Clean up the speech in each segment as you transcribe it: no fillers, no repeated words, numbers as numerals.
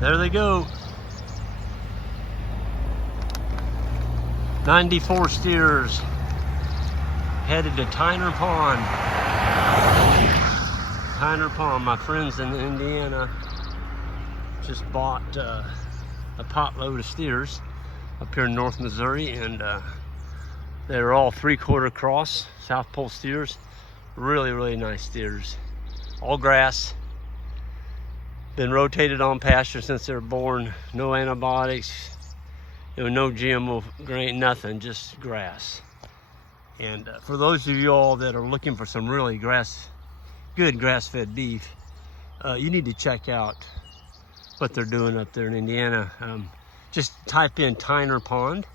There they go. 94 steers headed to Tyner Pond. Tyner Pond, my friends in Indiana just bought a potload of steers up here in North Missouri, and they're all 3/4 cross, South Pole steers. Really, really nice steers. All grass. Been rotated on pasture since they were born. No antibiotics, no GMO grain, nothing, just grass. And for those of you all that are looking for some really good grass-fed beef, you need to check out what they're doing up there in Indiana. Just type in Tyner Pond,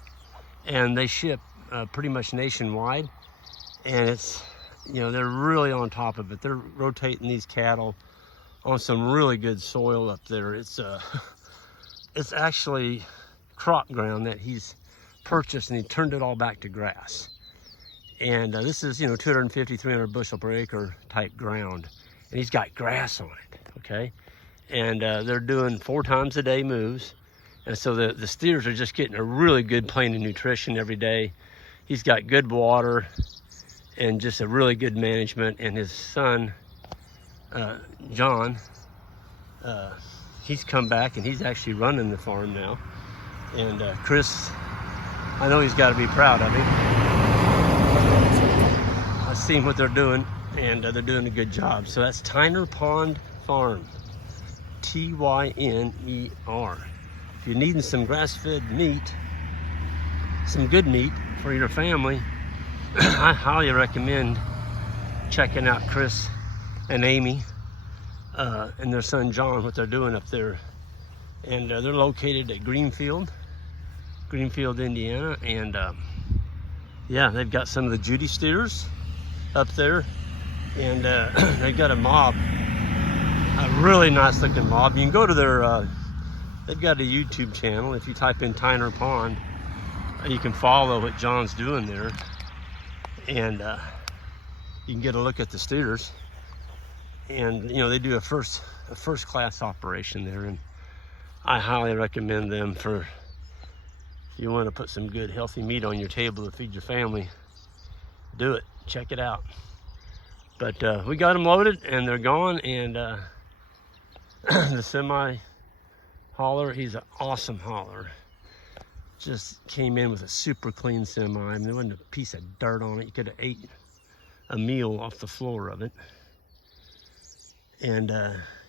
and they ship pretty much nationwide. And it's, they're really on top of it. They're rotating these cattle on some really good soil up there. It's actually crop ground that he's purchased, and he turned it all back to grass. And this is 250, 300 bushel per acre type ground, and he's got grass on it. Okay, and they're doing 4 times a day moves, and so the steers are just getting a really good plane of nutrition every day. He's got good water and just a really good management. And his son John, he's come back and he's actually running the farm now. And Chris, I know he's got to be proud of him. I've seen what they're doing, and they're doing a good job. So that's Tyner Pond Farm, Tyner. If you're needing some grass-fed meat, some good meat for your family, I highly recommend checking out Chris and Amy and their son John, what they're doing up there. And they're located at Greenfield, Indiana. And yeah, they've got some of the Judy steers up there, and they've got a mob, a really nice looking mob. You can go to their they've got a YouTube channel. If you type in Tyner Pond, you can follow what John's doing there, and you can get a look at the steers. And they do a first class operation there, and I highly recommend them for if you want to put some good healthy meat on your table to feed your family. Do it. Check it out. But we got them loaded and they're gone. And the semi hauler, he's an awesome hauler. Just came in with a super clean semi. I mean, there wasn't a piece of dirt on it. You could have ate a meal off the floor of it. And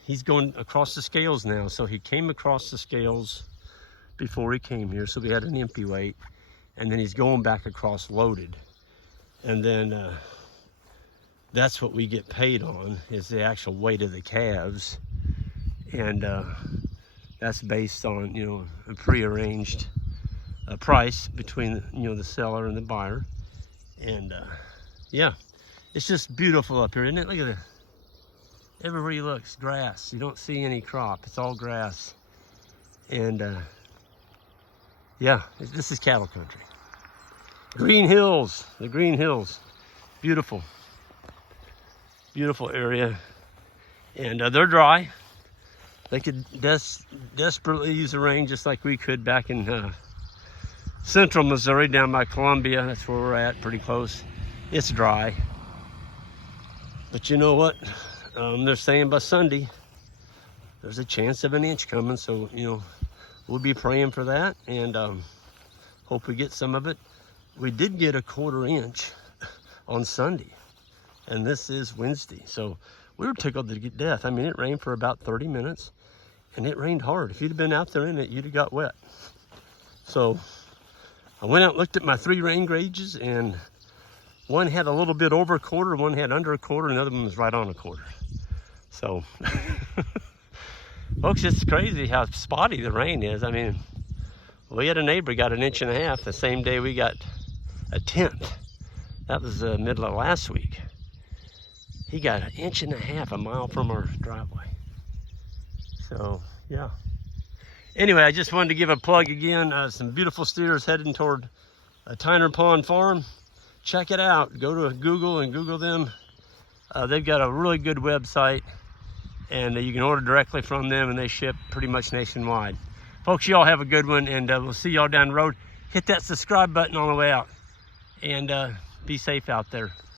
he's going across the scales now. So he came across the scales before he came here, so we had an empty weight, and then he's going back across loaded. And then that's what we get paid on, is the actual weight of the calves. And that's based on a prearranged price between the seller and the buyer. And yeah, it's just beautiful up here, isn't it? Look at it. Everywhere you look, it's grass. You don't see any crop. It's all grass. And yeah, this is cattle country. Green Hills, the Green Hills. Beautiful. Beautiful area. And they're dry. They could desperately use the rain just like we could back in central Missouri, down by Columbia. That's where we're at, pretty close. It's dry. But you know what? They're saying by Sunday, there's a chance of an inch coming. So, we'll be praying for that, and hope we get some of it. We did get a 1/4 inch on Sunday, and this is Wednesday. So we were tickled to death. I mean, it rained for about 30 minutes, and it rained hard. If you'd have been out there in it, you'd have got wet. So I went out and looked at my 3 rain gauges, and one had a little bit over 1/4, one had under 1/4, and the other one was right on 1/4. So folks, it's crazy how spotty the rain is. I mean, we had a neighbor got 1.5 inches the same day we got 1/10. That was the middle of last week. He got 1.5 inches a mile from our driveway. So yeah. Anyway, I just wanted to give a plug again. Some beautiful steers heading toward Tyner Pond Farm. Check it out. Go to Google and Google them. They've got a really good website. and you can order directly from them, and they ship pretty much nationwide. Folks, y'all have a good one, and we'll see y'all down the road. Hit that subscribe button on the way out, and be safe out there.